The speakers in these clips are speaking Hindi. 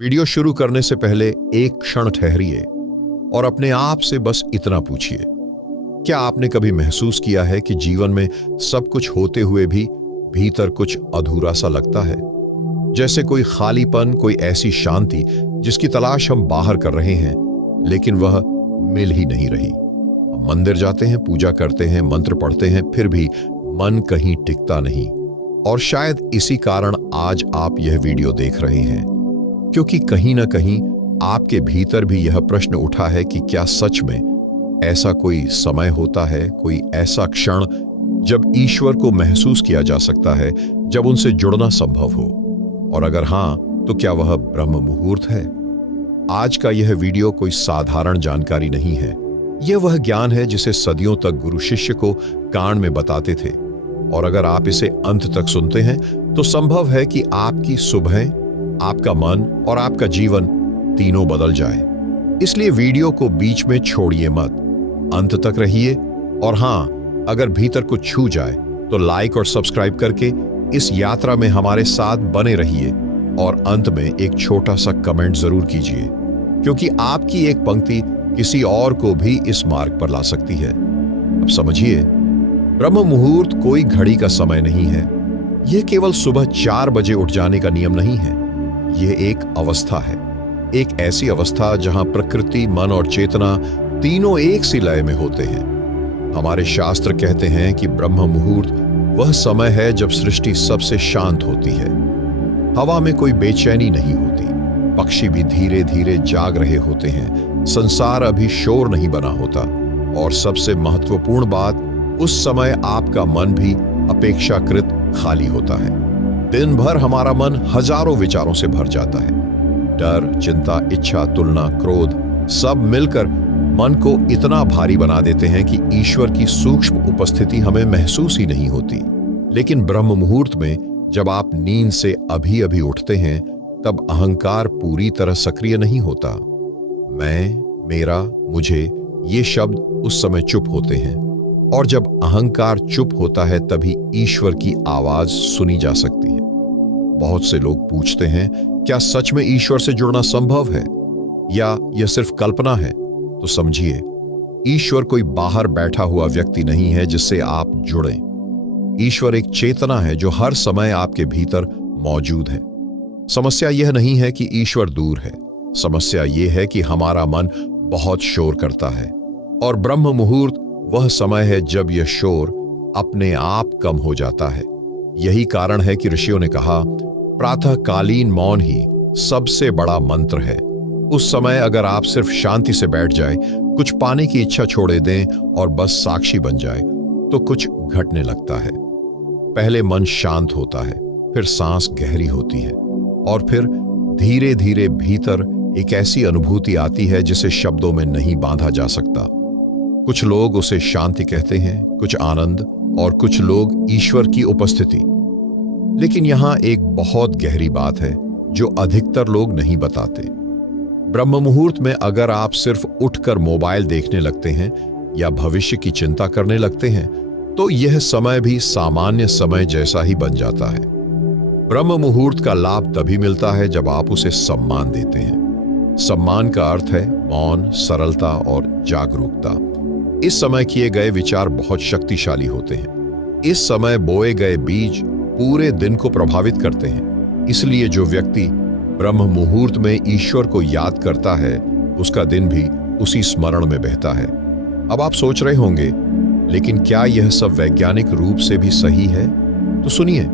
वीडियो शुरू करने से पहले एक क्षण ठहरिए और अपने आप से बस इतना पूछिए, क्या आपने कभी महसूस किया है कि जीवन में सब कुछ होते हुए भी भीतर कुछ अधूरा सा लगता है? जैसे कोई खालीपन, कोई ऐसी शांति जिसकी तलाश हम बाहर कर रहे हैं लेकिन वह मिल ही नहीं रही। हम मंदिर जाते हैं, पूजा करते हैं, मंत्र पढ़ते हैं, फिर भी मन कहीं टिकता नहीं। और शायद इसी कारण आज आप यह वीडियो देख रहे हैं, क्योंकि कहीं ना कहीं आपके भीतर भी यह प्रश्न उठा है कि क्या सच में ऐसा कोई समय होता है, कोई ऐसा क्षण जब ईश्वर को महसूस किया जा सकता है, जब उनसे जुड़ना संभव हो? और अगर हां, तो क्या वह ब्रह्म मुहूर्त है? आज का यह वीडियो कोई साधारण जानकारी नहीं है। यह वह ज्ञान है जिसे सदियों तक गुरु शिष्य को कान में बताते थे। और अगर आप इसे अंत तक सुनते हैं तो संभव है कि आपकी सुबह, आपका मन और आपका जीवन तीनों बदल जाए। इसलिए वीडियो को बीच में छोड़िए मत, अंत तक रहिए। और हां, अगर भीतर कुछ छू जाए तो लाइक और सब्सक्राइब करके इस यात्रा में हमारे साथ बने रहिए। और अंत में एक छोटा सा कमेंट जरूर कीजिए, क्योंकि आपकी एक पंक्ति किसी और को भी इस मार्ग पर ला सकती है। अब समझिए, ब्रह्म मुहूर्त कोई घड़ी का समय नहीं है। यह केवल सुबह 4 बजे उठ जाने का नियम नहीं है। यह एक अवस्था है, एक ऐसी अवस्था जहां प्रकृति, मन और चेतना तीनों एक सी लय में होते हैं। हमारे शास्त्र कहते हैं कि ब्रह्म मुहूर्त वह समय है जब सृष्टि सबसे शांत होती है। हवा में कोई बेचैनी नहीं होती, पक्षी भी धीरे धीरे जाग रहे होते हैं, संसार अभी शोर नहीं बना होता। और सबसे महत्वपूर्ण बात, उस समय आपका मन भी अपेक्षाकृत खाली होता है। दिन भर हमारा मन हजारों विचारों से भर जाता है। डर, चिंता, इच्छा, तुलना, क्रोध सब मिलकर मन को इतना भारी बना देते हैं कि ईश्वर की सूक्ष्म उपस्थिति हमें महसूस ही नहीं होती। लेकिन ब्रह्म मुहूर्त में जब आप नींद से अभी अभी उठते हैं, तब अहंकार पूरी तरह सक्रिय नहीं होता। मैं, मेरा, मुझे, ये शब्द उस समय चुप होते हैं। और जब अहंकार चुप होता है तभी ईश्वर की आवाज सुनी जा सकती है। बहुत से लोग पूछते हैं, क्या सच में ईश्वर से जुड़ना संभव है या यह सिर्फ कल्पना है? तो समझिए, ईश्वर कोई बाहर बैठा हुआ व्यक्ति नहीं है जिससे आप जुड़ें। ईश्वर एक चेतना है जो हर समय आपके भीतर मौजूद है। समस्या यह नहीं है कि ईश्वर दूर है, समस्या यह है कि हमारा मन बहुत शोर करता है। और ब्रह्म मुहूर्त वह समय है जब यह शोर अपने आप कम हो जाता है। यही कारण है कि ऋषियों ने कहा, प्रातःकालीन मौन ही सबसे बड़ा मंत्र है। उस समय अगर आप सिर्फ शांति से बैठ जाए, कुछ पाने की इच्छा छोड़े दें और बस साक्षी बन जाए, तो कुछ घटने लगता है। पहले मन शांत होता है, फिर सांस गहरी होती है, और फिर धीरे धीरे भीतर एक ऐसी अनुभूति आती है जिसे शब्दों में नहीं बांधा जा सकता। कुछ लोग उसे शांति कहते हैं, कुछ आनंद, और कुछ लोग ईश्वर की उपस्थिति। लेकिन यहां एक बहुत गहरी बात है जो अधिकतर लोग नहीं बताते। ब्रह्म मुहूर्त में अगर आप सिर्फ उठकर मोबाइल देखने लगते हैं या भविष्य की चिंता करने लगते हैं, तो यह समय भी सामान्य समय जैसा ही बन जाता है। ब्रह्म मुहूर्त का लाभ तभी मिलता है जब आप उसे सम्मान देते हैं। सम्मान का अर्थ है मौन, सरलता और जागरूकता। इस समय किए गए विचार बहुत शक्तिशाली होते हैं। इस समय बोए गए बीज पूरे दिन को प्रभावित करते हैं। इसलिए जो व्यक्ति ब्रह्म मुहूर्त में ईश्वर को याद करता है, उसका दिन भी उसी स्मरण में बहता है। अब आप सोच रहे होंगे, लेकिन क्या यह सब वैज्ञानिक रूप से भी सही है? तो सुनिए,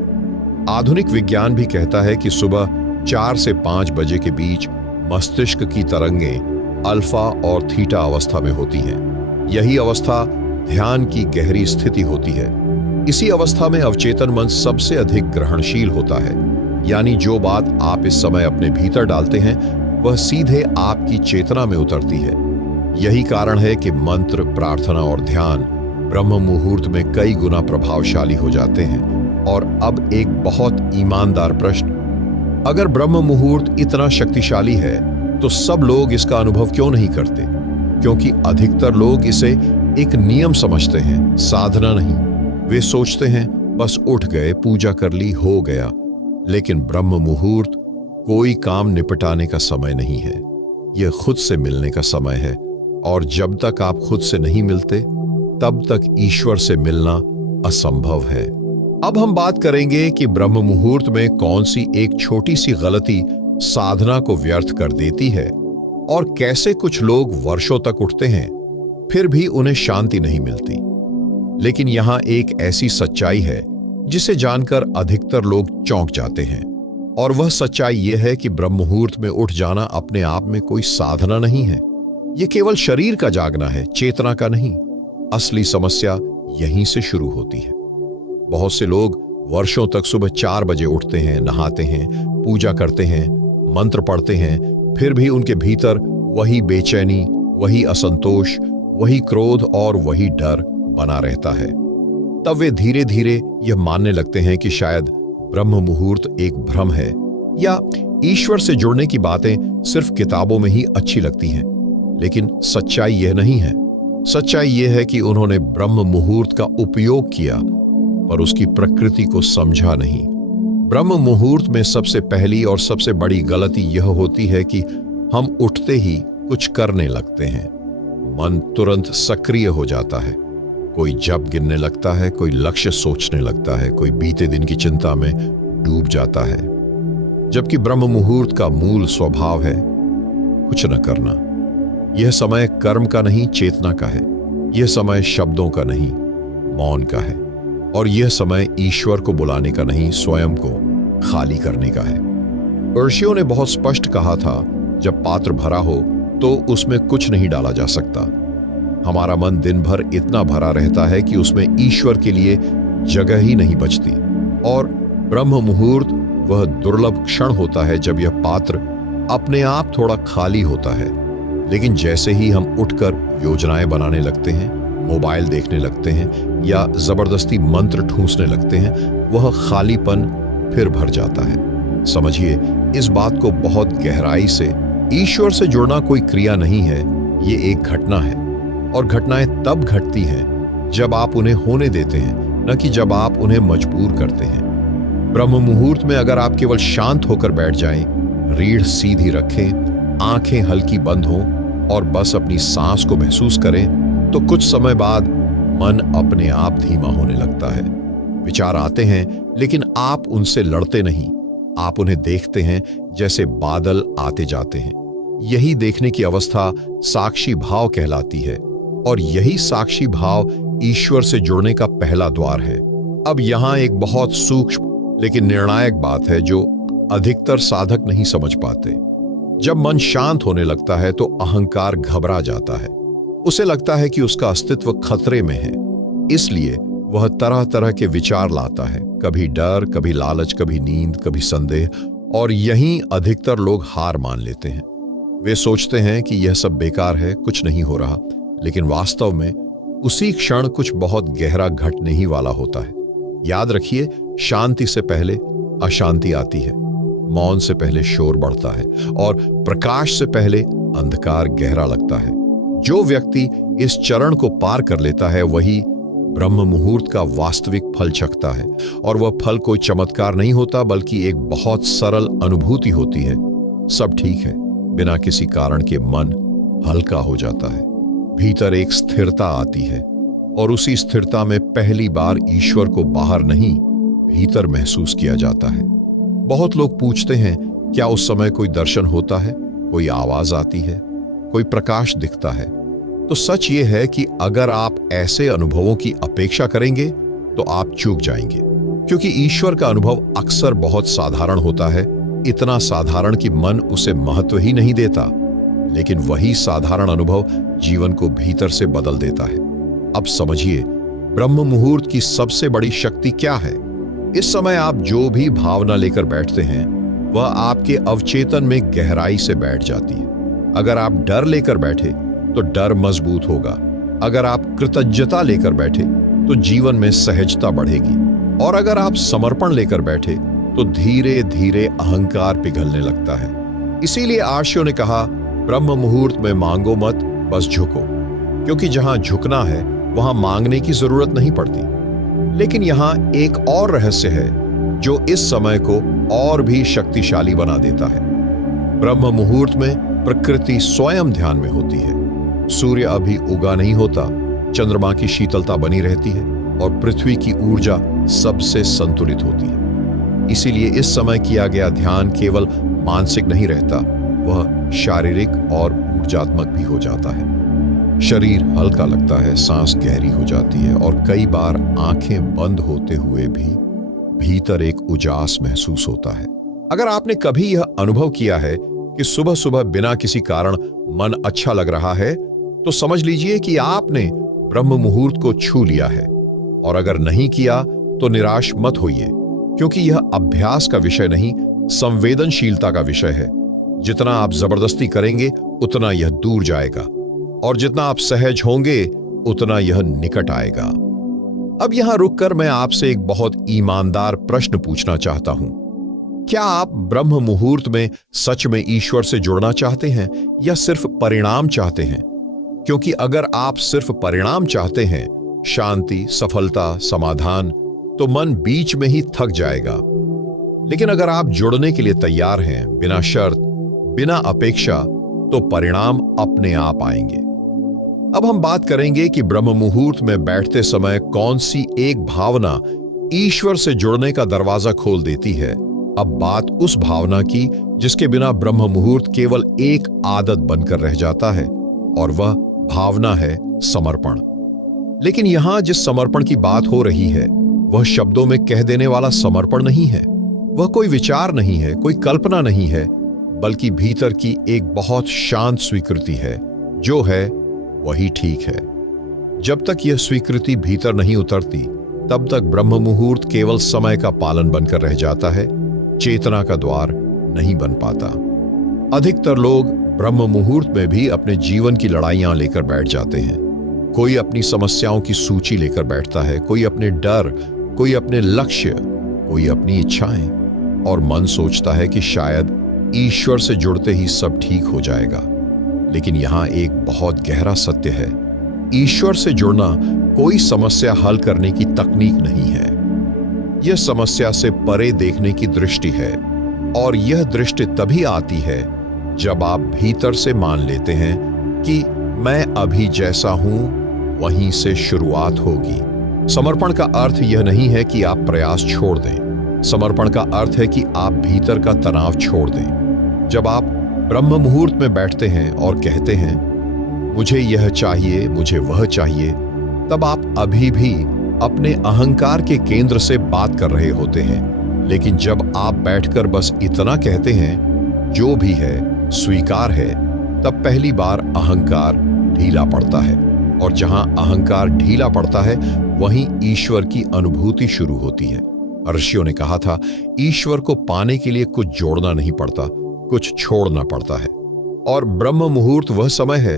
आधुनिक विज्ञान भी कहता है कि सुबह 4 से 5 बजे के बीच मस्तिष्क की तरंगें अल्फा और थीटा अवस्था में होती हैं। यही अवस्था ध्यान की गहरी स्थिति होती है। इसी अवस्था में अवचेतन मन सबसे अधिक ग्रहणशील होता है, यानी जो बात आप इस समय अपने भीतर डालते हैं वह सीधे आपकी चेतना में उतरती है। यही कारण है कि मंत्र, प्रार्थना और ध्यान ब्रह्म मुहूर्त में कई गुना प्रभावशाली हो जाते हैं। और अब एक बहुत ईमानदार प्रश्न, अगर ब्रह्म मुहूर्त इतना शक्तिशाली है तो सब लोग इसका अनुभव क्यों नहीं करते? क्योंकि अधिकतर लोग इसे एक नियम समझते हैं, साधना नहीं। वे सोचते हैं बस उठ गए, पूजा कर ली, हो गया। लेकिन ब्रह्म मुहूर्त कोई काम निपटाने का समय नहीं है, यह खुद से मिलने का समय है। और जब तक आप खुद से नहीं मिलते तब तक ईश्वर से मिलना असंभव है। अब हम बात करेंगे कि ब्रह्म मुहूर्त में कौन सी एक छोटी सी गलती साधना को व्यर्थ कर देती है और कैसे कुछ लोग वर्षों तक उठते हैं फिर भी उन्हें शांति नहीं मिलती। लेकिन यहां एक ऐसी सच्चाई है जिसे जानकर अधिकतर लोग चौंक जाते हैं, और वह सच्चाई यह है कि ब्रह्म मुहूर्त में उठ जाना अपने आप में कोई साधना नहीं है। यह केवल शरीर का जागना है, चेतना का नहीं। असली समस्या यहीं से शुरू होती है। बहुत से लोग वर्षों तक सुबह 4 बजे उठते हैं, नहाते हैं, पूजा करते हैं, मंत्र पढ़ते हैं, फिर भी उनके भीतर वही बेचैनी, वही असंतोष, वही क्रोध और वही डर बना रहता है। तब वे धीरे धीरे यह मानने लगते हैं कि शायद ब्रह्म मुहूर्त एक भ्रम है या ईश्वर से जुड़ने की बातें सिर्फ किताबों में ही अच्छी लगती हैं। लेकिन सच्चाई यह नहीं है। सच्चाई यह है कि उन्होंने ब्रह्म मुहूर्त का उपयोग किया पर उसकी प्रकृति को समझा नहीं। ब्रह्म मुहूर्त में सबसे पहली और सबसे बड़ी गलती यह होती है कि हम उठते ही कुछ करने लगते हैं। मन तुरंत सक्रिय हो जाता है। कोई जप गिनने लगता है, कोई लक्ष्य सोचने लगता है, कोई बीते दिन की चिंता में डूब जाता है। जबकि ब्रह्म मुहूर्त का मूल स्वभाव है कुछ न करना। यह समय कर्म का नहीं, चेतना का है। यह समय शब्दों का नहीं, मौन का है। और यह समय ईश्वर को बुलाने का नहीं, स्वयं को खाली करने का है। ऋषियों ने बहुत स्पष्ट कहा था, जब पात्र भरा हो तो उसमें कुछ नहीं डाला जा सकता। हमारा मन दिन भर इतना भरा रहता है कि उसमें ईश्वर के लिए जगह ही नहीं बचती। और ब्रह्म मुहूर्त वह दुर्लभ क्षण होता है जब यह पात्र अपने आप थोड़ा खाली होता है। लेकिन जैसे ही हम उठकर योजनाएं बनाने लगते हैं, मोबाइल देखने लगते हैं या जबरदस्ती मंत्र ठूंसने लगते हैं, वह खालीपन फिर भर जाता है। समझिए, इस बात को बहुत गहराई से, ईश्वर से जुड़ना कोई क्रिया नहीं है, ये एक घटना है। और घटनाएं तब घटती हैं जब आप उन्हें होने देते हैं, न कि जब आप उन्हें मजबूर करते हैं। ब्रह्म मुहूर्त में अगर आप केवल शांत होकर बैठ जाएं, रीढ़ सीधी रखें, आंखें हल्की बंद हों और बस अपनी सांस को महसूस करें, तो कुछ समय बाद मन अपने आप धीमा होने लगता है। विचार आते हैं लेकिन आप उनसे लड़ते नहीं, आप उन्हें देखते हैं जैसे बादल आते जाते हैं। यही देखने की अवस्था साक्षी भाव कहलाती है, और यही साक्षी भाव ईश्वर से जुड़ने का पहला द्वार है। अब यहां एक बहुत सूक्ष्म लेकिन निर्णायक बात है जो अधिकतर साधक नहीं समझ पाते। जब मन शांत होने लगता है तो अहंकार घबरा जाता है। उसे लगता है कि उसका अस्तित्व खतरे में है, इसलिए वह तरह तरह के विचार लाता है, कभी डर, कभी लालच, कभी नींद, कभी संदेह। और यहीं अधिकतर लोग हार मान लेते हैं। वे सोचते हैं कि यह सब बेकार है, कुछ नहीं हो रहा। लेकिन वास्तव में उसी क्षण कुछ बहुत गहरा घटने ही वाला होता है। याद रखिए, शांति से पहले अशांति आती है, मौन से पहले शोर बढ़ता है और प्रकाश से पहले अंधकार गहरा लगता है। जो व्यक्ति इस चरण को पार कर लेता है वही ब्रह्म मुहूर्त का वास्तविक फल चखता है। और वह फल कोई चमत्कार नहीं होता, बल्कि एक बहुत सरल अनुभूति होती है। सब ठीक है, बिना किसी कारण के मन हल्का हो जाता है, भीतर एक स्थिरता आती है, और उसी स्थिरता में पहली बार ईश्वर को बाहर नहीं, भीतर महसूस किया जाता है। बहुत लोग पूछते हैं, क्या उस समय कोई दर्शन होता है, कोई आवाज आती है, कोई प्रकाश दिखता है? तो सच ये है कि अगर आप ऐसे अनुभवों की अपेक्षा करेंगे तो आप चूक जाएंगे, क्योंकि ईश्वर का अनुभव अक्सर बहुत साधारण होता है, इतना साधारण कि मन उसे महत्व ही नहीं देता। लेकिन वही साधारण अनुभव जीवन को भीतर से बदल देता है। अब समझिए, ब्रह्म मुहूर्त की सबसे बड़ी शक्ति क्या है। इस समय आप जो भी भावना लेकर बैठते हैं वह आपके अवचेतन में गहराई से बैठ जाती है। अगर आप डर लेकर बैठे तो डर मजबूत होगा। अगर आप कृतज्ञता लेकर बैठे तो जीवन में सहजता बढ़ेगी। और अगर आप समर्पण लेकर बैठे तो धीरे धीरे अहंकार पिघलने लगता है। इसीलिए आर्षियों ने कहा, ब्रह्म मुहूर्त में मांगो मत, बस झुको। क्योंकि जहां झुकना है वहां मांगने की जरूरत नहीं पड़ती। लेकिन यहां एक और रहस्य है जो इस समय को और भी शक्तिशाली बना देता है। ब्रह्म मुहूर्त में प्रकृति स्वयं ध्यान में होती है। सूर्य अभी उगा नहीं होता, चंद्रमा की शीतलता बनी रहती है और पृथ्वी की ऊर्जा सबसे संतुलित होती है। इसीलिए इस समय किया गया ध्यान केवल मानसिक नहीं रहता, वह शारीरिक और ऊर्जात्मक भी हो जाता है। शरीर हल्का लगता है, सांस गहरी हो जाती है और कई बार आंखें बंद होते हुए भी भीतर एक उजास महसूस होता है। अगर आपने कभी यह अनुभव किया है कि सुबह सुबह बिना किसी कारण मन अच्छा लग रहा है, तो समझ लीजिए कि आपने ब्रह्म मुहूर्त को छू लिया है। और अगर नहीं किया तो निराश मत होइए, क्योंकि यह अभ्यास का विषय नहीं, संवेदनशीलता का विषय है। जितना आप जबरदस्ती करेंगे उतना यह दूर जाएगा, और जितना आप सहज होंगे उतना यह निकट आएगा। अब यहां रुककर मैं आपसे एक बहुत ईमानदार प्रश्न पूछना चाहता हूं। क्या आप ब्रह्म मुहूर्त में सच में ईश्वर से जुड़ना चाहते हैं या सिर्फ परिणाम चाहते हैं? क्योंकि अगर आप सिर्फ परिणाम चाहते हैं, शांति, सफलता, समाधान, तो मन बीच में ही थक जाएगा। लेकिन अगर आप जुड़ने के लिए तैयार हैं, बिना शर्त, बिना अपेक्षा, तो परिणाम अपने आप आएंगे। अब हम बात करेंगे कि ब्रह्म मुहूर्त में बैठते समय कौन सी एक भावना ईश्वर से जुड़ने का दरवाजा खोल देती है। अब बात उस भावना की जिसके बिना ब्रह्म मुहूर्त केवल एक आदत बनकर रह जाता है, और वह भावना है समर्पण। लेकिन यहां जिस समर्पण की बात हो रही है, वह शब्दों में कह देने वाला समर्पण नहीं है, वह कोई विचार नहीं है, कोई कल्पना नहीं है, बल्कि भीतर की एक बहुत शांत स्वीकृति है, जो है वही ठीक है। जब तक यह स्वीकृति भीतर नहीं उतरती, तब तक ब्रह्म मुहूर्त केवल समय का पालन बनकर रह जाता है, चेतना का द्वार नहीं बन पाता। अधिकतर लोग ब्रह्म मुहूर्त में भी अपने जीवन की लड़ाइयां लेकर बैठ जाते हैं। कोई अपनी समस्याओं की सूची लेकर बैठता है, कोई अपने डर, कोई अपने लक्ष्य, कोई अपनी इच्छाएं, और मन सोचता है कि शायद ईश्वर से जुड़ते ही सब ठीक हो जाएगा। लेकिन यहां एक बहुत गहरा सत्य है, ईश्वर से जुड़ना कोई समस्या हल करने की तकनीक नहीं है। यह समस्या से परे देखने की दृष्टि है, और यह दृष्टि तभी आती है जब आप भीतर से मान लेते हैं कि मैं अभी जैसा हूं वहीं से शुरुआत होगी। समर्पण का अर्थ यह नहीं है कि आप प्रयास छोड़ दें। समर्पण का अर्थ है कि आप भीतर का तनाव छोड़ दें। जब आप ब्रह्म मुहूर्त में बैठते हैं और कहते हैं मुझे यह चाहिए, मुझे वह चाहिए, तब आप अभी भी अपने अहंकार के केंद्र से बात कर रहे होते हैं। लेकिन जब आप बैठकर बस इतना कहते हैं जो भी है स्वीकार है, तब पहली बार अहंकार ढीला पड़ता है, और जहां अहंकार ढीला पड़ता है वहीं ईश्वर की अनुभूति शुरू होती है। ऋषियों ने कहा था, ईश्वर को पाने के लिए कुछ जोड़ना नहीं पड़ता, कुछ छोड़ना पड़ता है। और ब्रह्म मुहूर्त वह समय है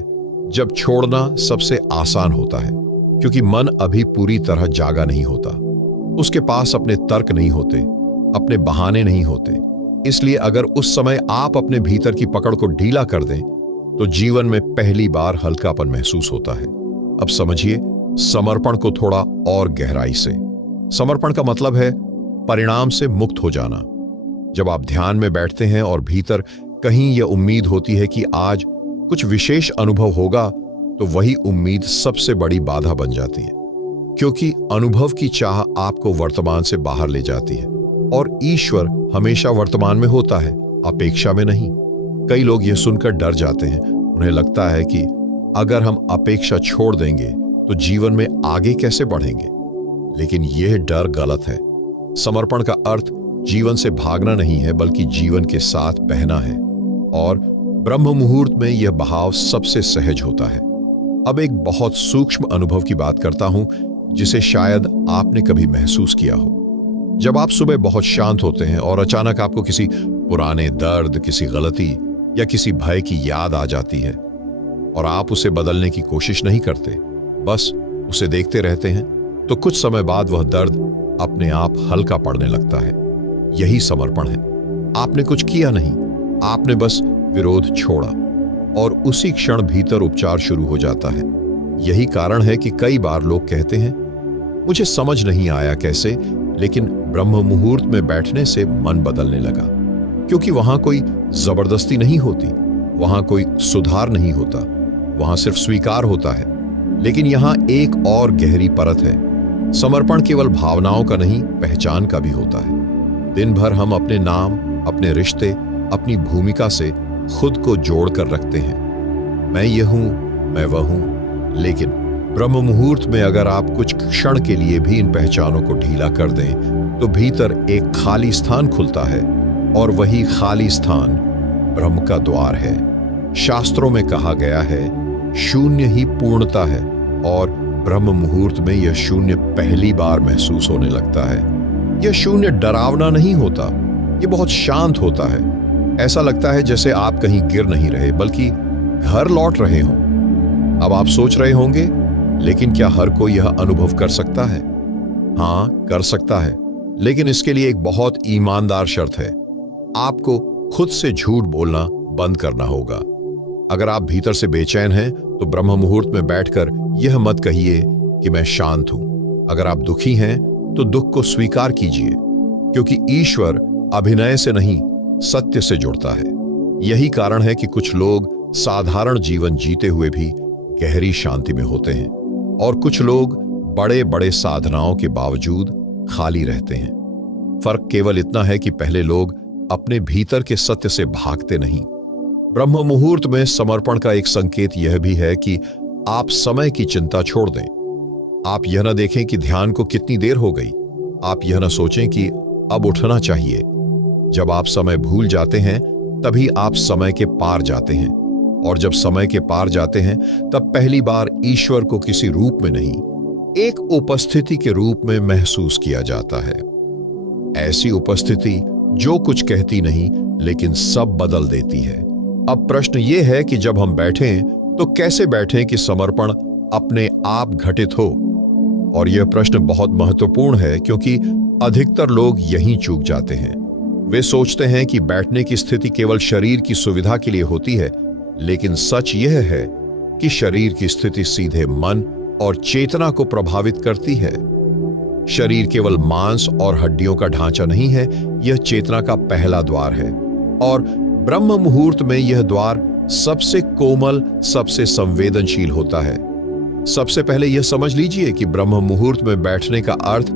जब छोड़ना सबसे आसान होता है, क्योंकि मन अभी पूरी तरह जागा नहीं होता। उसके पास अपने तर्क नहीं होते, अपने बहाने नहीं होते। इसलिए अगर उस समय आप अपने भीतर की पकड़ को ढीला कर दें, तो जीवन में पहली बार हल्कापन महसूस होता है। अब समझिए समर्पण को थोड़ा और गहराई से। समर्पण का मतलब है परिणाम से मुक्त हो जाना। जब आप ध्यान में बैठते हैं और भीतर कहीं यह उम्मीद होती है कि आज कुछ विशेष अनुभव होगा, तो वही उम्मीद सबसे बड़ी बाधा बन जाती है, क्योंकि अनुभव की चाह आपको वर्तमान से बाहर ले जाती है, और ईश्वर हमेशा वर्तमान में होता है, अपेक्षा में नहीं। कई लोग यह सुनकर डर जाते हैं। उन्हें लगता है कि अगर हम अपेक्षा छोड़ देंगे तो जीवन में आगे कैसे बढ़ेंगे। लेकिन यह डर गलत है। समर्पण का अर्थ जीवन से भागना नहीं है, बल्कि जीवन के साथ बहना है, और ब्रह्म मुहूर्त में यह बहाव सबसे सहज होता है। अब एक बहुत सूक्ष्म अनुभव की बात करता हूं, जिसे शायद आपने कभी महसूस किया हो। जब आप सुबह बहुत शांत होते हैं और अचानक आपको किसी पुराने दर्द, किसी गलती या किसी भय की याद आ जाती है, और आप उसे बदलने की कोशिश नहीं करते, बस उसे देखते रहते हैं, तो कुछ समय बाद वह दर्द अपने आप हल्का पड़ने लगता है। यही समर्पण है। आपने कुछ किया नहीं, आपने बस विरोध छोड़ा, और उसी क्षण भीतर उपचार शुरू हो जाता है। यही कारण है कि कई बार लोग कहते हैं मुझे समझ नहीं आया कैसे, लेकिन ब्रह्म मुहूर्त में बैठने से मन बदलने लगा, क्योंकि वहां कोई जबरदस्ती नहीं होती, वहां कोई सुधार नहीं होता, वहां सिर्फ स्वीकार होता है। लेकिन यहां एक और गहरी परत है। समर्पण केवल भावनाओं का नहीं, पहचान का भी होता है। दिन भर हम अपने नाम, अपने रिश्ते, अपनी भूमिका से खुद को जोड़कर रखते हैं। मैं ये हूं, मैं वह हूं। लेकिन ब्रह्म मुहूर्त में अगर आप कुछ क्षण के लिए भी इन पहचानों को ढीला कर दें, तो भीतर एक खाली स्थान खुलता है, और वही खाली स्थान ब्रह्म का द्वार है। शास्त्रों में कहा गया है, शून्य ही पूर्णता है, और ब्रह्म मुहूर्त में यह शून्य पहली बार महसूस होने लगता है। यह शून्य डरावना नहीं होता, यह बहुत शांत होता है। ऐसा लगता है जैसे आप कहीं गिर नहीं रहे, बल्कि घर लौट रहे हों। अब आप सोच रहे होंगे, लेकिन क्या हर कोई यह अनुभव कर सकता है? हां, कर सकता है, लेकिन इसके लिए एक बहुत ईमानदार शर्त है। आपको खुद से झूठ बोलना बंद करना होगा। अगर आप भीतर से बेचैन हैं, तो ब्रह्म मुहूर्त में बैठकर यह मत कहिए कि मैं शांत हूं। अगर आप दुखी हैं, तो दुख को स्वीकार कीजिए, क्योंकि ईश्वर अभिनय से नहीं, सत्य से जुड़ता है। यही कारण है कि कुछ लोग साधारण जीवन जीते हुए भी गहरी शांति में होते हैं, और कुछ लोग बड़े बड़े साधनाओं के बावजूद खाली रहते हैं। फर्क केवल इतना है कि पहले लोग अपने भीतर के सत्य से भागते नहीं। ब्रह्म मुहूर्त में समर्पण का एक संकेत यह भी है कि आप समय की चिंता छोड़ दें। आप यह न देखें कि ध्यान को कितनी देर हो गई। आप यह न सोचें कि अब उठना चाहिए। जब आप समय भूल जाते हैं, तभी आप समय के पार जाते हैं, और जब समय के पार जाते हैं, तब पहली बार ईश्वर को किसी रूप में नहीं, एक उपस्थिति के रूप में महसूस किया जाता है। ऐसी उपस्थिति जो कुछ कहती नहीं, लेकिन सब बदल देती है। अब प्रश्न यह है कि जब हम बैठें, तो कैसे बैठें कि समर्पण अपने आप घटित हो? और यह प्रश्न बहुत महत्वपूर्ण है, क्योंकि अधिकतर लोग यहीं चूक जाते हैं। वे सोचते हैं कि बैठने की स्थिति केवल शरीर की सुविधा के लिए होती है, लेकिन सच यह है कि शरीर की स्थिति सीधे मन और चेतना को प्रभावित करती है। शरीर केवल मांस और हड्डियों का ढांचा नहीं है, यह चेतना का पहला द्वार है, और ब्रह्म मुहूर्त में यह द्वार सबसे कोमल, सबसे संवेदनशील होता है। सबसे पहले यह समझ लीजिए कि ब्रह्म मुहूर्त में बैठने का अर्थ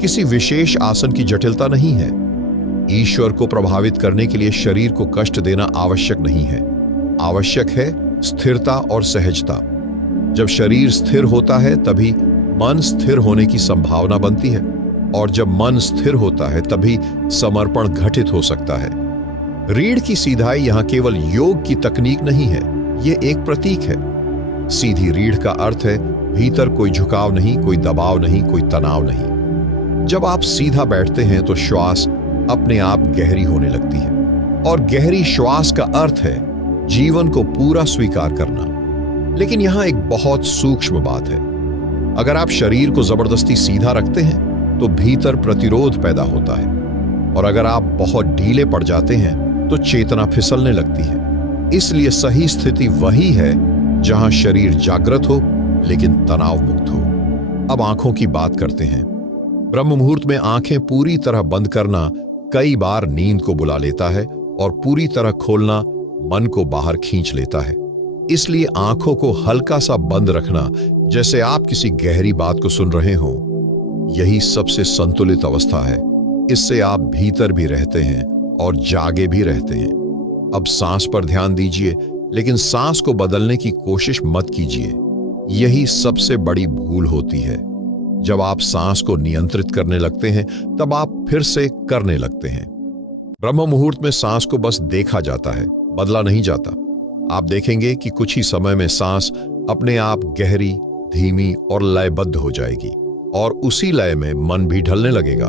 किसी विशेष आसन की जटिलता नहीं है। ईश्वर को प्रभावित करने के लिए शरीर को कष्ट देना आवश्यक नहीं है। आवश्यक है स्थिरता और सहजता। जब शरीर स्थिर होता है, तभी मन स्थिर होने की संभावना बनती है, और जब मन स्थिर होता है, तभी समर्पण घटित हो सकता है। रीढ़ की सीधाई यहां केवल योग की तकनीक नहीं है, यह एक प्रतीक है। सीधी रीढ़ का अर्थ है भीतर कोई झुकाव नहीं, कोई दबाव नहीं, कोई तनाव नहीं। जब आप सीधा बैठते हैं, तो श्वास अपने आप गहरी होने लगती है, और गहरी श्वास का अर्थ है जीवन को पूरा स्वीकार करना। लेकिन यहां एक बहुत सूक्ष्म बात है। अगर आप शरीर को जबरदस्ती सीधा रखते हैं, तो भीतर प्रतिरोध पैदा होता है, और अगर आप बहुत ढीले पड़ जाते हैं, तो चेतना फिसलने लगती है। इसलिए सही स्थिति वही है जहां शरीर जागृत हो, लेकिन तनाव मुक्त हो। अब आंखों की बात करते हैं। ब्रह्म मुहूर्त में आंखें पूरी तरह बंद करना कई बार नींद को बुला लेता है, और पूरी तरह खोलना मन को बाहर खींच लेता है। इसलिए आंखों को हल्का सा बंद रखना, जैसे आप किसी गहरी बात को सुन रहे हों, यही सबसे संतुलित अवस्था है। इससे आप भीतर भी रहते हैं और जागे भी रहते हैं। अब सांस पर ध्यान दीजिए, लेकिन सांस को बदलने की कोशिश मत कीजिए। यही सबसे बड़ी भूल होती है। जब आप सांस को नियंत्रित करने लगते हैं, तब आप फिर से करने लगते हैं। ब्रह्म मुहूर्त में सांस को बस देखा जाता है, बदला नहीं जाता। आप देखेंगे कि कुछ ही समय में सांस अपने आप गहरी, धीमी और लयबद्ध हो जाएगी, और उसी लय में मन भी ढलने लगेगा।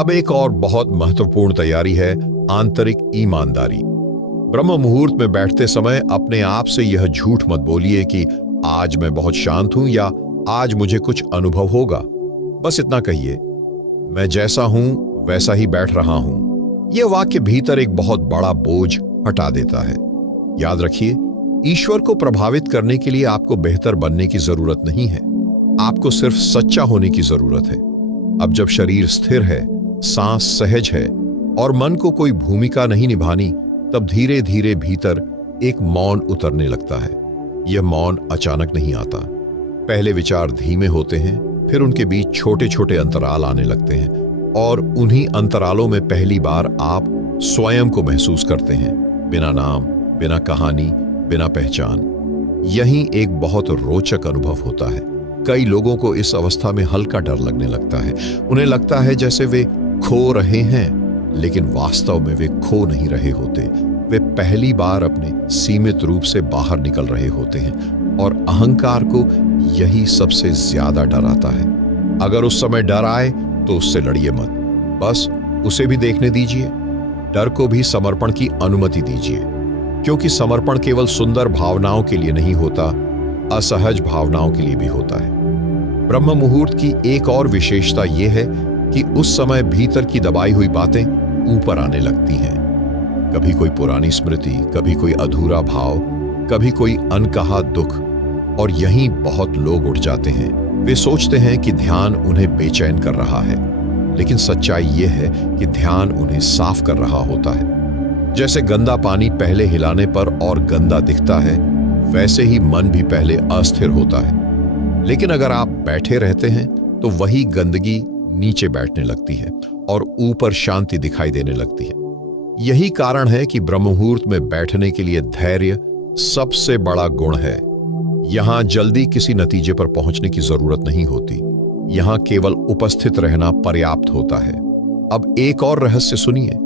अब एक और बहुत महत्वपूर्ण तैयारी है आंतरिक ईमानदारी। ब्रह्म मुहूर्त में बैठते समय अपने आप से यह झूठ मत बोलिए कि आज मैं बहुत शांत हूं, या आज मुझे कुछ अनुभव होगा। बस इतना कहिए, मैं जैसा हूं वैसा ही बैठ रहा हूं। यह वाक्य भीतर एक बहुत बड़ा बोझ हटा देता है। याद रखिए, ईश्वर को प्रभावित करने के लिए आपको बेहतर बनने की जरूरत नहीं है, आपको सिर्फ सच्चा होने की जरूरत है। अब जब शरीर स्थिर है, सांस सहज है और मन को कोई भूमिका नहीं निभानी, तब धीरे धीरे भीतर एक मौन उतरने लगता है। यह मौन अचानक नहीं आता। पहले विचार धीमे होते हैं, फिर उनके बीच छोटे छोटे अंतराल आने लगते हैं और उन्हीं अंतरालों में पहली बार आप स्वयं को महसूस करते हैं, बिना नाम, बिना कहानी, बिना पहचान। यही एक बहुत रोचक अनुभव होता है। कई लोगों को इस अवस्था में हल्का डर लगने लगता है। उन्हें लगता है जैसे वे खो रहे हैं, लेकिन वास्तव में वे खो नहीं रहे होते। वे पहली बार अपने सीमित रूप से बाहर निकल रहे होते हैं और अहंकार को यही सबसे ज्यादा डराता है। अगर उस समय डर आए तो उससे लड़िए मत, बस उसे भी देखने दीजिए। डर को भी समर्पण की अनुमति दीजिए, क्योंकि समर्पण केवल सुंदर भावनाओं के लिए नहीं होता, असहज भावनाओं के लिए भी होता है। ब्रह्म मुहूर्त की एक और विशेषता यह है कि उस समय भीतर की दबाई हुई बातें ऊपर आने लगती हैं। कभी कोई पुरानी स्मृति, कभी कोई अधूरा भाव, कभी कोई अनकहा दुख, और यहीं बहुत लोग उठ जाते हैं। वे सोचते हैं कि ध्यान उन्हें बेचैन कर रहा है, लेकिन सच्चाई यह है कि ध्यान उन्हें साफ कर रहा होता है। जैसे गंदा पानी पहले हिलाने पर और गंदा दिखता है, वैसे ही मन भी पहले अस्थिर होता है। लेकिन अगर आप बैठे रहते हैं तो वही गंदगी नीचे बैठने लगती है और ऊपर शांति दिखाई देने लगती है। यही कारण है कि ब्रह्म मुहूर्त में बैठने के लिए धैर्य सबसे बड़ा गुण है। यहां जल्दी किसी नतीजे पर पहुंचने की जरूरत नहीं होती। यहां केवल उपस्थित रहना पर्याप्त होता है। अब एक और रहस्य सुनिए।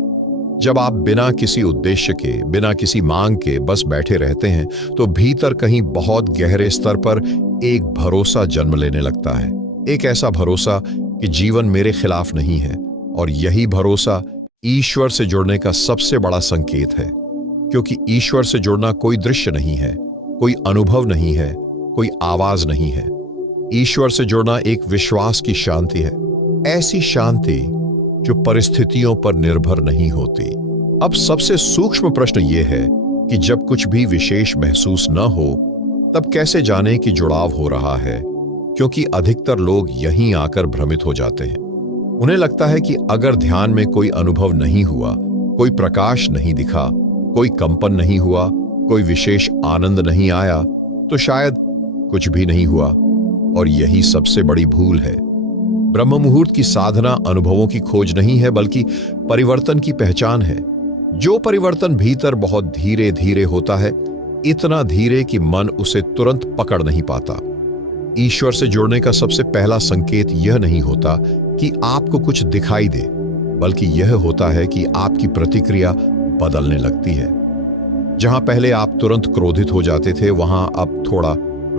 जब आप बिना किसी उद्देश्य के, बिना किसी मांग के बस बैठे रहते हैं, तो भीतर कहीं बहुत गहरे स्तर पर एक भरोसा जन्म लेने लगता है। एक ऐसा भरोसा कि जीवन मेरे खिलाफ नहीं है, और यही भरोसा ईश्वर से जुड़ने का सबसे बड़ा संकेत है। क्योंकि ईश्वर से जुड़ना कोई दृश्य नहीं है, कोई अनुभव नहीं है, कोई आवाज नहीं है। ईश्वर से जुड़ना एक विश्वास की शांति है, ऐसी शांति जो परिस्थितियों पर निर्भर नहीं होती। अब सबसे सूक्ष्म प्रश्न यह है कि जब कुछ भी विशेष महसूस न हो, तब कैसे जाने कि जुड़ाव हो रहा है? क्योंकि अधिकतर लोग यहीं आकर भ्रमित हो जाते हैं। उन्हें लगता है कि अगर ध्यान में कोई अनुभव नहीं हुआ, कोई प्रकाश नहीं दिखा, कोई कंपन नहीं हुआ, कोई विशेष आनंद नहीं आया, तो शायद कुछ भी नहीं हुआ। और यही सबसे बड़ी भूल है। ब्रह्म मुहूर्त की साधना अनुभवों की खोज नहीं है, बल्कि परिवर्तन की पहचान है। जो परिवर्तन भीतर बहुत धीरे धीरे होता है, इतना धीरे कि मन उसे तुरंत पकड़ नहीं पाता। ईश्वर से जुड़ने का सबसे पहला संकेत यह नहीं होता कि आपको कुछ दिखाई दे, बल्कि यह होता है कि आपकी प्रतिक्रिया बदलने लगती है। जहां पहले आप तुरंत क्रोधित हो जाते थे, वहां अब थोड़ा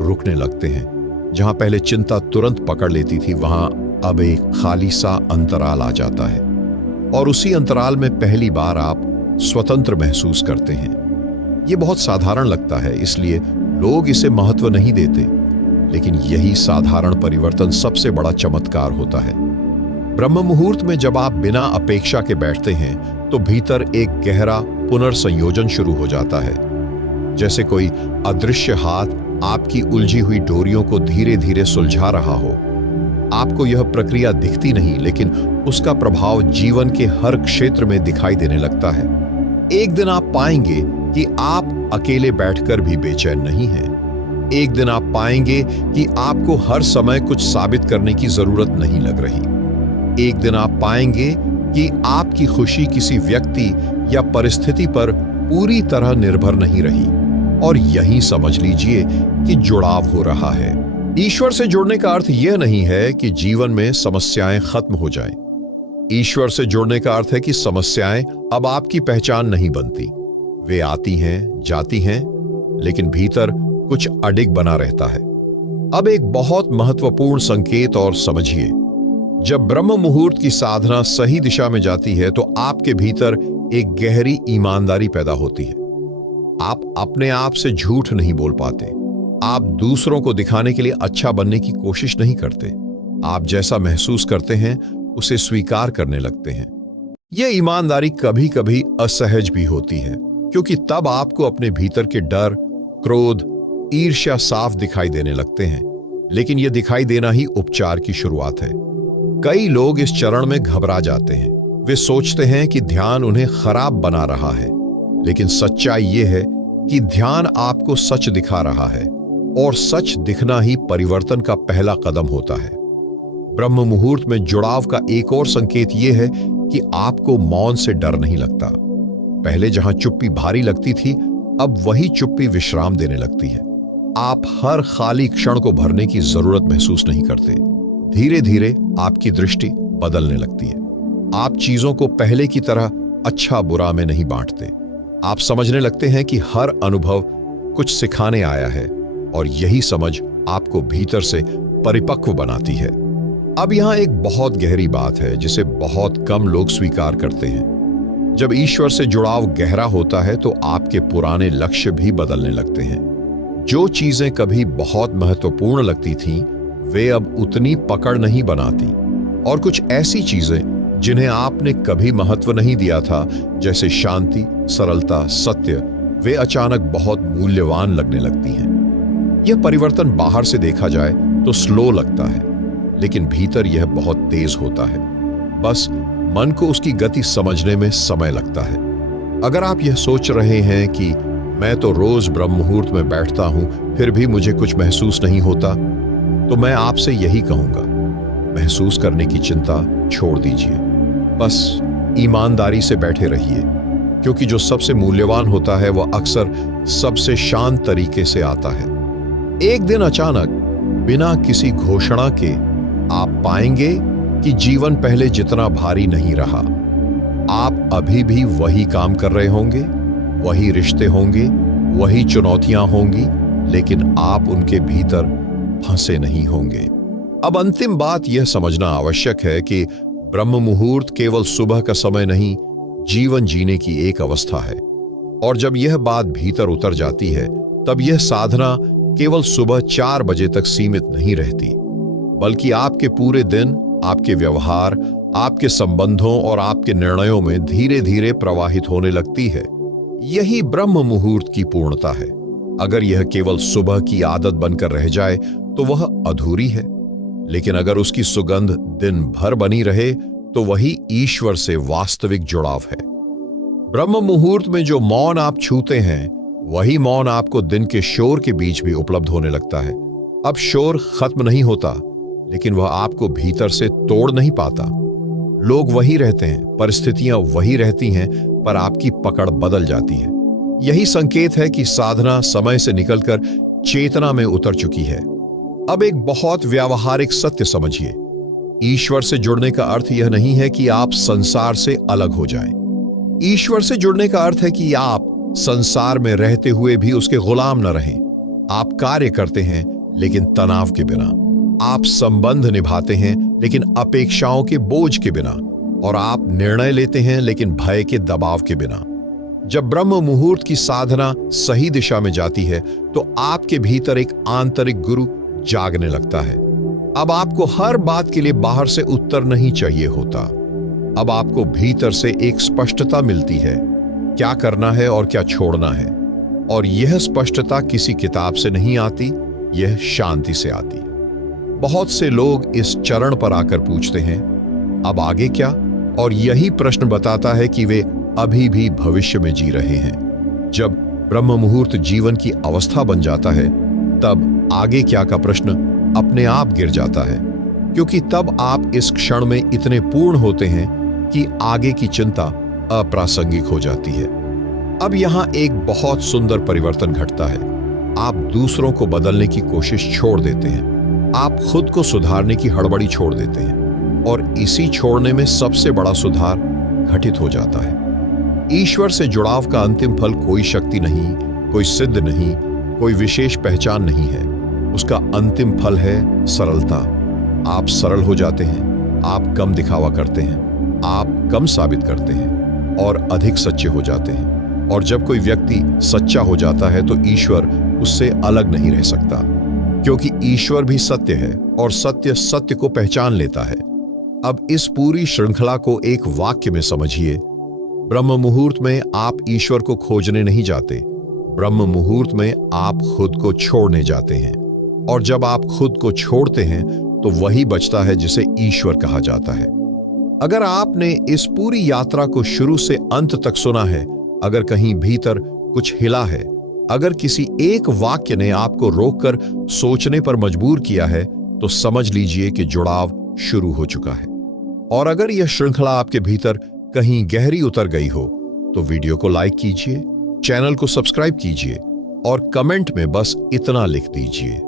रुकने लगते हैं। जहां पहले चिंता तुरंत पकड़ लेती थी, वहां अब एक खाली सा अंतराल आ जाता है। और उसी अंतराल में पहली बार आप स्वतंत्र महसूस करते हैं। यह बहुत साधारण लगता है, इसलिए लोग इसे महत्व नहीं देते, लेकिन यही साधारण परिवर्तन सबसे बड़ा चमत्कार होता है। ब्रह्म मुहूर्त में जब आप बिना अपेक्षा के बैठते हैं, तो भीतर एक गहरा पुनर्संयोजन शुरू हो जाता है। जैसे कोई अदृश्य हाथ आपकी उलझी हुई डोरियों को धीरे धीरे सुलझा रहा हो। आपको यह प्रक्रिया दिखती नहीं, लेकिन उसका प्रभाव जीवन के हर क्षेत्र में दिखाई देने लगता है। एक दिन आप पाएंगे कि आप अकेले बैठकर भी बेचैन नहीं हैं। एक दिन आप पाएंगे कि आपको हर समय कुछ साबित करने की जरूरत नहीं लग रही। एक दिन आप पाएंगे कि आपकी खुशी किसी व्यक्ति या परिस्थिति पर पूरी तरह निर्भर नहीं रही। और यही समझ लीजिए कि जुड़ाव हो रहा है। ईश्वर से जुड़ने का अर्थ यह नहीं है कि जीवन में समस्याएं खत्म हो जाएं। ईश्वर से जुड़ने का अर्थ है कि समस्याएं अब आपकी पहचान नहीं बनती। वे आती हैं, जाती हैं, लेकिन भीतर कुछ अडिग बना रहता है। अब एक बहुत महत्वपूर्ण संकेत और समझिए। जब ब्रह्म मुहूर्त की साधना सही दिशा में जाती है, तो आपके भीतर एक गहरी ईमानदारी पैदा होती है। आप अपने आप से झूठ नहीं बोल पाते। आप दूसरों को दिखाने के लिए अच्छा बनने की कोशिश नहीं करते। आप जैसा महसूस करते हैं, उसे स्वीकार करने लगते हैं। यह ईमानदारी कभी कभी असहज भी होती है, क्योंकि तब आपको अपने भीतर के डर, क्रोध, ईर्ष्या साफ दिखाई देने लगते हैं। लेकिन यह दिखाई देना ही उपचार की शुरुआत है। कई लोग इस चरण में घबरा जाते हैं। वे सोचते हैं कि ध्यान उन्हें खराब बना रहा है, लेकिन सच्चाई यह है कि ध्यान आपको सच दिखा रहा है, और सच दिखना ही परिवर्तन का पहला कदम होता है। ब्रह्म मुहूर्त में जुड़ाव का एक और संकेत यह है कि आपको मौन से डर नहीं लगता। पहले जहां चुप्पी भारी लगती थी, अब वही चुप्पी विश्राम देने लगती है। आप हर खाली क्षण को भरने की जरूरत महसूस नहीं करते। धीरे धीरे आपकी दृष्टि बदलने लगती है। आप चीजों को पहले की तरह अच्छा बुरा में नहीं बांटते। आप समझने लगते हैं कि हर अनुभव कुछ सिखाने आया है, और यही समझ आपको भीतर से परिपक्व बनाती है। अब यहां एक बहुत गहरी बात है जिसे बहुत कम लोग स्वीकार करते हैं। जब ईश्वर से जुड़ाव गहरा होता है तो आपके पुराने लक्ष्य भी बदलने लगते हैं। जो चीजें कभी बहुत महत्वपूर्ण लगती थीं, वे अब उतनी पकड़ नहीं बनाती, और कुछ ऐसी चीजें जिन्हें आपने कभी महत्व नहीं दिया था, जैसे शांति, सरलता, सत्य, वे अचानक बहुत मूल्यवान लगने लगती हैं। यह परिवर्तन बाहर से देखा जाए तो स्लो लगता है, लेकिन भीतर यह बहुत तेज होता है। बस मन को उसकी गति समझने में समय लगता है। अगर आप यह सोच रहे हैं कि मैं तो रोज ब्रह्म मुहूर्त में बैठता हूं, फिर भी मुझे कुछ महसूस नहीं होता, तो मैं आपसे यही कहूंगा, महसूस करने की चिंता छोड़ दीजिए। बस ईमानदारी से बैठे रहिए, क्योंकि जो सबसे मूल्यवान होता है वह अक्सर सबसे शांत तरीके से आता है। एक दिन अचानक, बिना किसी घोषणा के, आप पाएंगे कि जीवन पहले जितना भारी नहीं रहा। आप अभी भी वही काम कर रहे होंगे, वही रिश्ते होंगे, वही चुनौतियां होंगी, लेकिन आप उनके भीतर फंसे नहीं होंगे। अब अंतिम बात यह समझना आवश्यक है कि ब्रह्म मुहूर्त केवल सुबह का समय नहीं, जीवन जीने की एक अवस्था है। और जब यह बात भीतर उतर जाती है, तब यह साधना केवल सुबह 4 बजे तक सीमित नहीं रहती, बल्कि आपके पूरे दिन, आपके व्यवहार, आपके संबंधों और आपके निर्णयों में धीरे धीरे प्रवाहित होने लगती है। यही ब्रह्म मुहूर्त की पूर्णता है। अगर यह केवल सुबह की आदत बनकर रह जाए तो वह अधूरी है, लेकिन अगर उसकी सुगंध दिन भर बनी रहे तो वही ईश्वर से वास्तविक जुड़ाव है। ब्रह्म मुहूर्त में जो मौन आप छूते हैं, वही मौन आपको दिन के शोर के बीच भी उपलब्ध होने लगता है। अब शोर खत्म नहीं होता, लेकिन वह आपको भीतर से तोड़ नहीं पाता। लोग वही रहते हैं, परिस्थितियां वही रहती हैं, पर आपकी पकड़ बदल जाती है। यही संकेत है कि साधना समय से निकलकर चेतना में उतर चुकी है। अब एक बहुत व्यावहारिक सत्य समझिए। ईश्वर से जुड़ने का अर्थ यह नहीं है कि आप संसार से अलग हो जाएं। ईश्वर से जुड़ने का अर्थ है कि आप संसार में रहते हुए भी उसके गुलाम न रहें। आप कार्य करते हैं लेकिन तनाव के बिना। आप संबंध निभाते हैं लेकिन अपेक्षाओं के बोझ के बिना। और आप निर्णय लेते हैं लेकिन भय के दबाव के बिना। जब ब्रह्म मुहूर्त की साधना सही दिशा में जाती है तो आपके भीतर एक आंतरिक गुरु जागने लगता है। अब आपको हर बात के लिए बाहर से उत्तर नहीं चाहिए होता। अब आपको भीतर से एक स्पष्टता मिलती है, क्या करना है और क्या छोड़ना है। और यह स्पष्टता किसी किताब से नहीं आती, यह शांति से आती है। बहुत से लोग इस चरण पर आकर पूछते हैं, अब आगे क्या? और यही प्रश्न बताता है कि वे अभी भी भविष्य में जी रहे हैं। जब ब्रह्म मुहूर्त जीवन की अवस्था बन जाता है, तब आगे क्या का प्रश्न अपने आप गिर जाता है, क्योंकि तब आप इस क्षण में इतने पूर्ण होते हैं कि आगे की चिंता अप्रासंगिक हो जाती है। अब यहां एक बहुत सुंदर परिवर्तन घटता है। आप दूसरों को बदलने की कोशिश छोड़ देते हैं। आप खुद को सुधारने की हड़बड़ी छोड़ देते हैं, और इसी छोड़ने में सबसे बड़ा सुधार घटित हो जाता है। ईश्वर से जुड़ाव का अंतिम फल कोई शक्ति नहीं, कोई सिद्ध नहीं, कोई विशेष पहचान नहीं है। उसका अंतिम फल है सरलता। आप सरल हो जाते हैं, आप कम दिखावा करते हैं, आप कम साबित करते हैं और अधिक सच्चे हो जाते हैं। और जब कोई व्यक्ति सच्चा हो जाता है तो ईश्वर उससे अलग नहीं रह सकता, क्योंकि ईश्वर भी सत्य है और सत्य सत्य को पहचान लेता है। अब इस पूरी श्रृंखला को एक वाक्य में समझिए। ब्रह्म मुहूर्त में आप ईश्वर को खोजने नहीं जाते, ब्रह्म मुहूर्त में आप खुद को छोड़ने जाते हैं। और जब आप खुद को छोड़ते हैं तो वही बचता है जिसे ईश्वर कहा जाता है। अगर आपने इस पूरी यात्रा को शुरू से अंत तक सुना है, अगर कहीं भीतर कुछ हिला है, अगर किसी एक वाक्य ने आपको रोककर सोचने पर मजबूर किया है, तो समझ लीजिए कि जुड़ाव शुरू हो चुका है। और अगर यह श्रृंखला आपके भीतर कहीं गहरी उतर गई हो, तो वीडियो को लाइक कीजिए, चैनल को सब्सक्राइब कीजिए और कमेंट में बस इतना लिख दीजिए,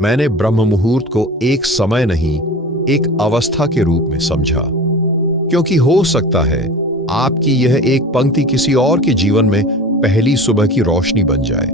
मैंने ब्रह्म मुहूर्त को एक समय नहीं, एक अवस्था के रूप में समझा। क्योंकि हो सकता है आपकी यह एक पंक्ति किसी और के जीवन में पहली सुबह की रोशनी बन जाए।